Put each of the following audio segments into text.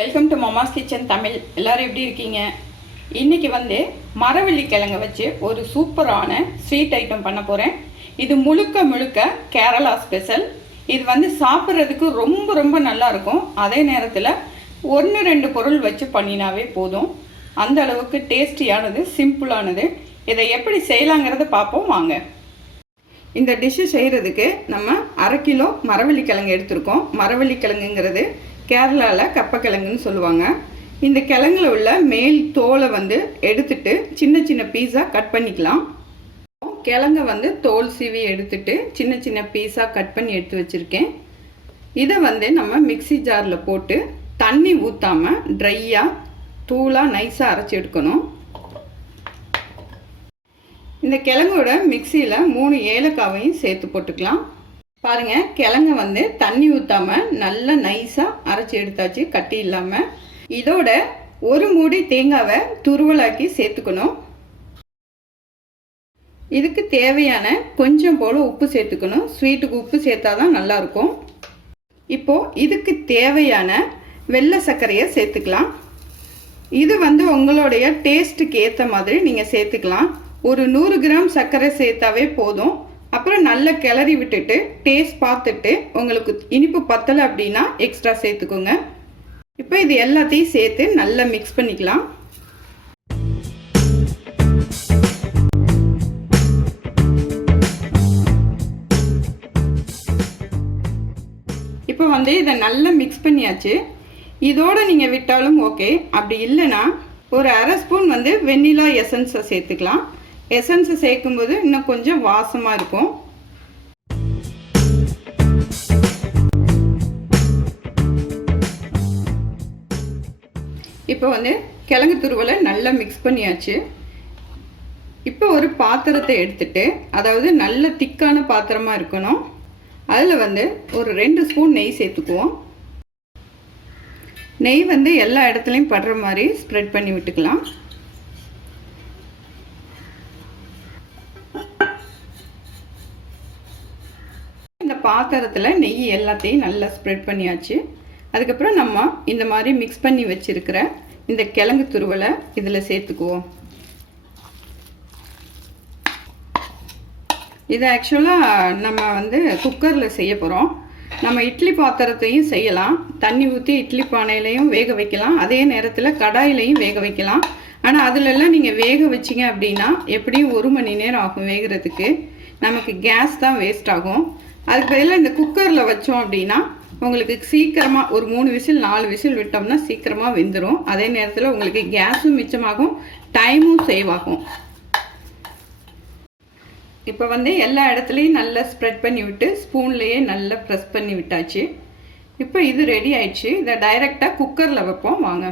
Welcome to Mama's kitchen Tamil. எல்லாரும் எப்படி இருக்கீங்க? இன்னைக்கு மரவள்ளி கிழங்க வச்சு ஒரு சூப்பரான ஸ்வீட் ஐட்டம் பண்ண போகிறேன். இது முழுக்க முழுக்க கேரளா ஸ்பெஷல். இது சாப்பிட்றதுக்கு ரொம்ப ரொம்ப நல்லா இருக்கும். அதே நேரத்தில் 1-2 பொருள் வச்சு பண்ணினாவே போதும். அந்த அளவுக்கு டேஸ்டியானது, சிம்பிளானது. இதை எப்படி செய்யலாங்கிறத பார்ப்போம் வாங்க. இந்த டிஷ்ஷு செய்கிறதுக்கு நம்ம 1/2 கிலோ மரவள்ளி கிழங்கு எடுத்திருக்கோம். மரவள்ளி கிழங்குங்கிறது கேரளாவில் கப்பக்கிழங்குன்னு சொல்லுவாங்க. இந்த கிழங்குல உள்ள மேல் தோலை எடுத்துட்டு சின்ன சின்ன பீஸாக கட் பண்ணிக்கலாம். கிழங்கை தோல் சீவி எடுத்துட்டு சின்ன சின்ன பீஸாக கட் பண்ணி எடுத்து வச்சுருக்கேன். இதை நம்ம மிக்சி ஜாரில் போட்டு தண்ணி ஊற்றாமல் ட்ரையாக தூளாக நைஸாக அரைச்சி எடுக்கணும். இந்த கிழங்கோட மிக்சியில் 3 ஏலக்காவையும் சேர்த்து போட்டுக்கலாம். பாருங்கள், கிழங்கு தண்ணி ஊற்றாமல் நல்லா நைஸாக அரைச்சி எடுத்தாச்சு, கட்டி இல்லாமல். இதோட 1 மூடி தேங்காவை துருவலாக்கி சேர்த்துக்கணும். இதுக்கு தேவையான கொஞ்சம் போல் உப்பு சேர்த்துக்கணும். ஸ்வீட்டுக்கு உப்பு சேர்த்தா தான் நல்லாயிருக்கும். இப்போது இதுக்கு தேவையான வெள்ளை சர்க்கரையை சேர்த்துக்கலாம். இது உங்களுடைய டேஸ்ட்டுக்கு ஏற்ற மாதிரி நீங்கள் சேர்த்துக்கலாம். ஒரு 100 கிராம் சர்க்கரை சேர்த்தாவே போதும். அப்புறம் நல்லா கிளறி விட்டுட்டு டேஸ்ட் பார்த்துட்டு உங்களுக்கு இனிப்பு பத்தலை அப்படின்னா எக்ஸ்ட்ரா சேர்த்துக்கோங்க. இப்போ இது எல்லாத்தையும் சேர்த்து நல்லா மிக்ஸ் பண்ணிக்கலாம். இப்போ இதை நல்லா மிக்ஸ் பண்ணியாச்சு. இதோடு நீங்கள் விட்டாலும் ஓகே. அப்படி இல்லைன்னா ஒரு 1/2 ஸ்பூன் வெண்ணிலா எசன்ஸை சேர்த்துக்கலாம். எசன்ஸை சேர்க்கும்போது இன்னும் கொஞ்சம் வாசமாக இருக்கும். இப்போ கிழங்கு துருவலை நல்லா மிக்ஸ் பண்ணியாச்சு. இப்போ ஒரு பாத்திரத்தை எடுத்துட்டு, அதாவது நல்ல திக்கான பாத்திரமாக இருக்கணும். அதில் ஒரு 2 ஸ்பூன் நெய் சேர்த்துக்குவோம். நெய் எல்லா இடத்துலையும் படுற மாதிரி ஸ்ப்ரெட் பண்ணி விட்டுக்கலாம். இந்த பாத்திரத்தில் நெய் எல்லாத்தையும் நல்லா ஸ்ப்ரெட் பண்ணியாச்சு. அதுக்கப்புறம் நம்ம இந்த மாதிரி மிக்ஸ் பண்ணி வச்சுருக்கிற இந்த கிழங்கு துருவலை இதில் சேர்த்துக்குவோம். இதை ஆக்சுவலாக நம்ம குக்கரில் செய்ய போகிறோம். நம்ம இட்லி பாத்திரத்தையும் செய்யலாம். தண்ணி ஊற்றி இட்லி பானையிலையும் வேக வைக்கலாம். அதே நேரத்தில் கடாயிலையும் வேக வைக்கலாம். ஆனால் அதிலெல்லாம் நீங்கள் வேக வச்சிங்க அப்படின்னா எப்படியும் 1 மணி நேரம் ஆகும் வேகிறதுக்கு. நமக்கு கேஸ் தான் வேஸ்ட் ஆகும். அதுக்கு பதிலாக இந்த குக்கரில் வச்சோம் அப்படின்னா உங்களுக்கு சீக்கிரமாக ஒரு 3 விசில் 4 விசில் விட்டோம்னா சீக்கிரமாக வெந்துடும். அதே நேரத்தில் உங்களுக்கு கேஸும் மிச்சமாகும், டைமும் சேவ் ஆகும். இப்போ எல்லா இடத்துலையும் நல்லா ஸ்ப்ரெட் பண்ணி விட்டு ஸ்பூன்லேயே நல்லா ப்ரெஸ் பண்ணி விட்டாச்சு. இப்போ இது ரெடி ஆயிடுச்சு. இதை டைரெக்டாக குக்கரில் வைப்போம் வாங்க.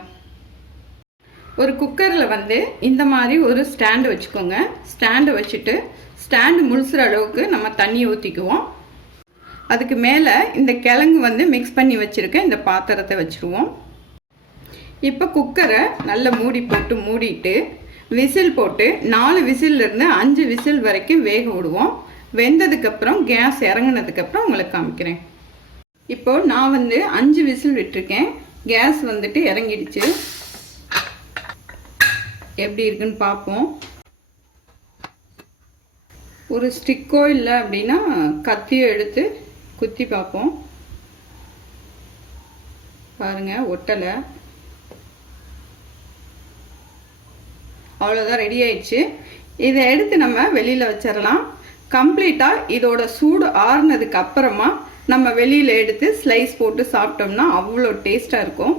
ஒரு குக்கரில் இந்த மாதிரி ஒரு ஸ்டாண்டு வச்சுக்கோங்க. ஸ்டாண்டை வச்சுட்டு ஸ்டாண்டு முழுசுற அளவுக்கு நம்ம தண்ணி ஊற்றிக்குவோம். அதுக்கு மேலே இந்த கிழங்கு மிக்ஸ் பண்ணி வச்சுருக்க இந்த பாத்திரத்தை வச்சுருவோம். இப்போ குக்கரை நல்லா மூடி போட்டு மூடிட்டு விசில் போட்டு 4 விசில்லேருந்து 5 விசில் வரைக்கும் வேக விடுவோம். வெந்ததுக்கப்புறம் கேஸ் இறங்கினதுக்கப்புறம் உங்களுக்கு காமிக்கிறேன். இப்போது நான் 5 விசில் விட்டுருக்கேன். கேஸ் இறங்கிடுச்சு. எப்படி இருக்குன்னு பார்ப்போம். ஒரு ஸ்டிக்கோ இல்லை அப்படின்னா கத்தியோ எடுத்து குத்தி பார்ப்போம். பாருங்கள், ஒட்டலை. அவ்வளோதான், ரெடி ஆயிடுச்சு. இதை எடுத்து நம்ம வெளியில் வச்சிடலாம். கம்ப்ளீட்டாக இதோட சூடு ஆறுனதுக்கு அப்புறமா நம்ம வெளியில் எடுத்து ஸ்லைஸ் போட்டு சாப்பிட்டோம்னா அவ்வளோ டேஸ்ட்டாக இருக்கும்.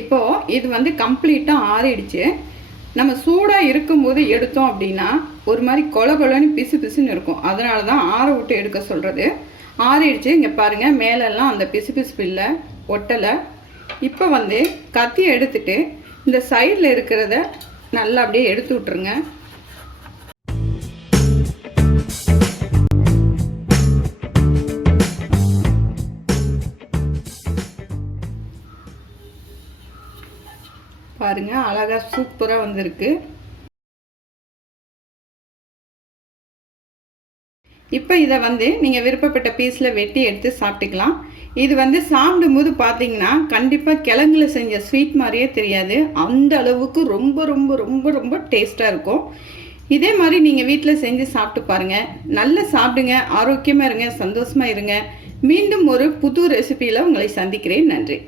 இப்போது இது கம்ப்ளீட்டாக ஆறிடுச்சு. நம்ம சூடாக இருக்கும்போது எடுத்தோம் அப்படின்னா ஒரு மாதிரி கொல கொலன்னு பிசு பிசுன்னு இருக்கும். அதனால தான் ஆற விட்டு எடுக்க சொல்கிறது. ஆறிடுச்சு. இங்கே பாருங்கள், மேலெல்லாம் அந்த பிசு பிசுப்பு இல்லை, ஒட்டலை. இப்போ கத்தி எடுத்துட்டு இந்த சைடில் இருக்கிறத நல்லா அப்படியே எடுத்து விட்டுருங்க. பாருங்கள், அழகாக சூப்பராக வந்திருக்கு. இப்போ இதை வந்து நீங்கள் விருப்பப்பட்ட பீஸில் வெட்டி எடுத்து சாப்பிட்டுக்கலாம். இது வந்து சாப்பிடும்போது பார்த்தீங்கன்னா கண்டிப்பாக கிழங்குல செஞ்ச ஸ்வீட் மாதிரியே தெரியாது. அந்த அளவுக்கு ரொம்ப ரொம்ப ரொம்ப ரொம்ப டேஸ்ட்டாக இருக்கும். இதே மாதிரி நீங்கள் வீட்டில் செஞ்சு சாப்பிட்டு பாருங்கள். நல்லா சாப்பிடுங்க, ஆரோக்கியமாக இருங்க, சந்தோஷமாக இருங்க. மீண்டும் ஒரு புது ரெசிபியில் உங்களை சந்திக்கிறேன். நன்றி.